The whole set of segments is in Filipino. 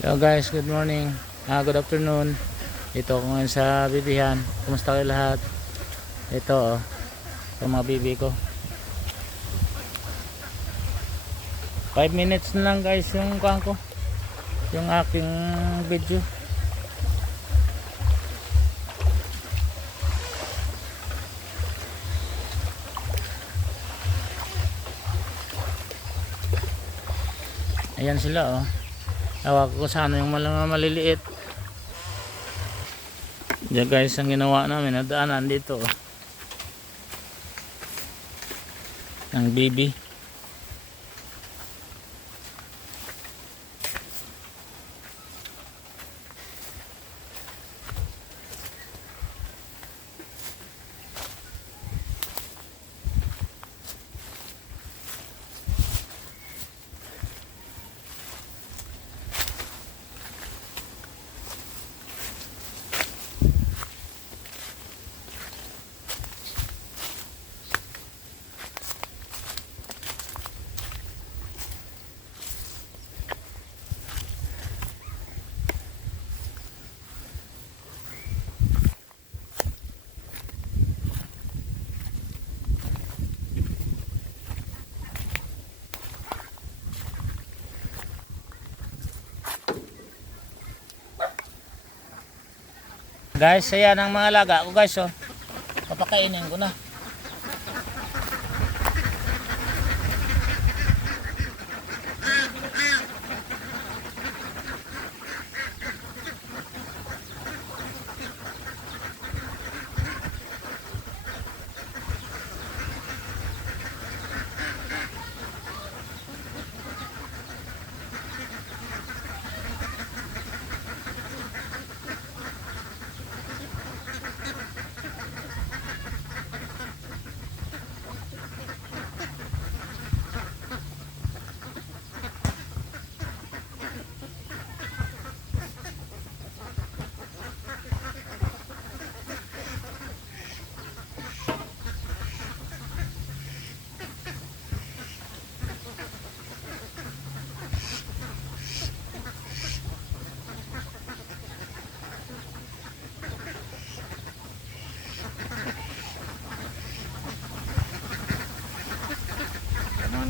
Hello guys, good morning. Ah, good afternoon. Ito ako ngayon sa bibihan. Kumusta kayo lahat? Ito oh. Ito mga bibi ko. 5 minutes na lang guys yung kuhan ko. Yung aking video. Ayan sila oh. Tawag ko sana yung mga maliliit. Diyan guys ang ginawa namin. Nadaanan dito. oh. Ng bibi. Guys, ayan ang mga laga ko guys oh. Papakainin ko na.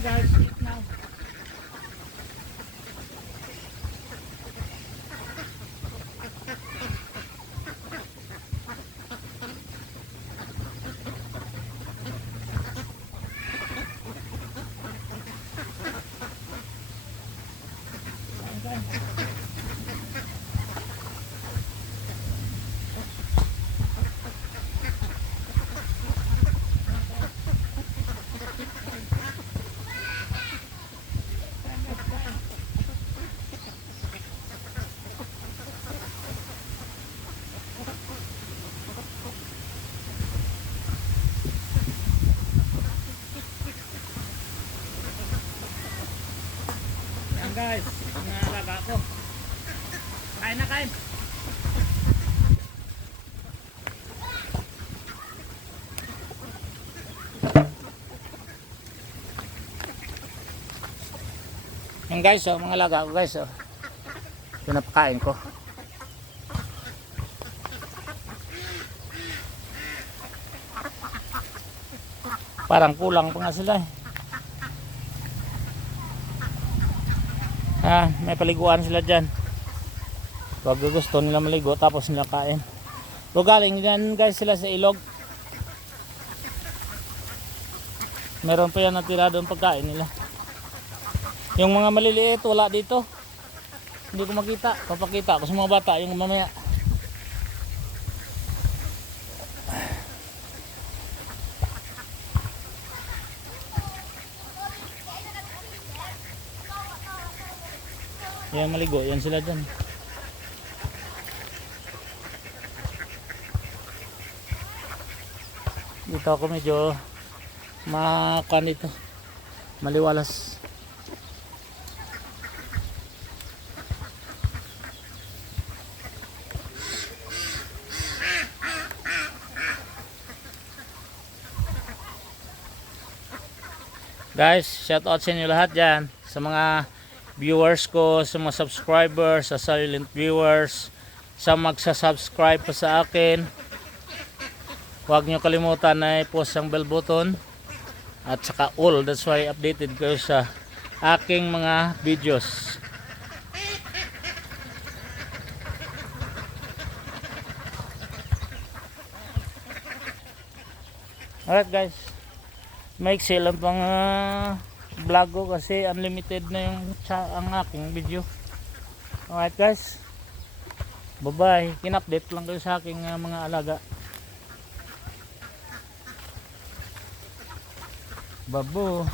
Guys, Yan guys, mga alaga ko. Kain na kain. Yan guys, oh, mga alaga ko guys. Oh. Pinapakain ko. Parang kulang pa nga sila eh. Ah, may paliguan sila dyan. Pag gusto nila maligo, tapos nila kain. So galing dyan guys sila sa ilog. Meron pa yan natira doon pagkain nila. Yung mga maliliit, wala dito. Hindi ko makita. Papakita ko sa mga bata yung mamaya. Yan maligo, yan sila dyan. Dito ako medyo makan dito. Maliwalas. Guys, shout out sa inyo lahat dyan. Sa mga viewers ko, sa mga subscribers, sa silent viewers, sa magsa-subscribe pa sa akin. Huwag nyo kalimutan na i-post ang bell button at saka all. That's why updated kayo sa aking mga videos. Alright guys. Maiksi lang pang ah, vlog ko kasi unlimited na yung ang aking video. Alright guys. Bye bye. Kin-update lang kayo sa aking ah, mga alaga. Babo.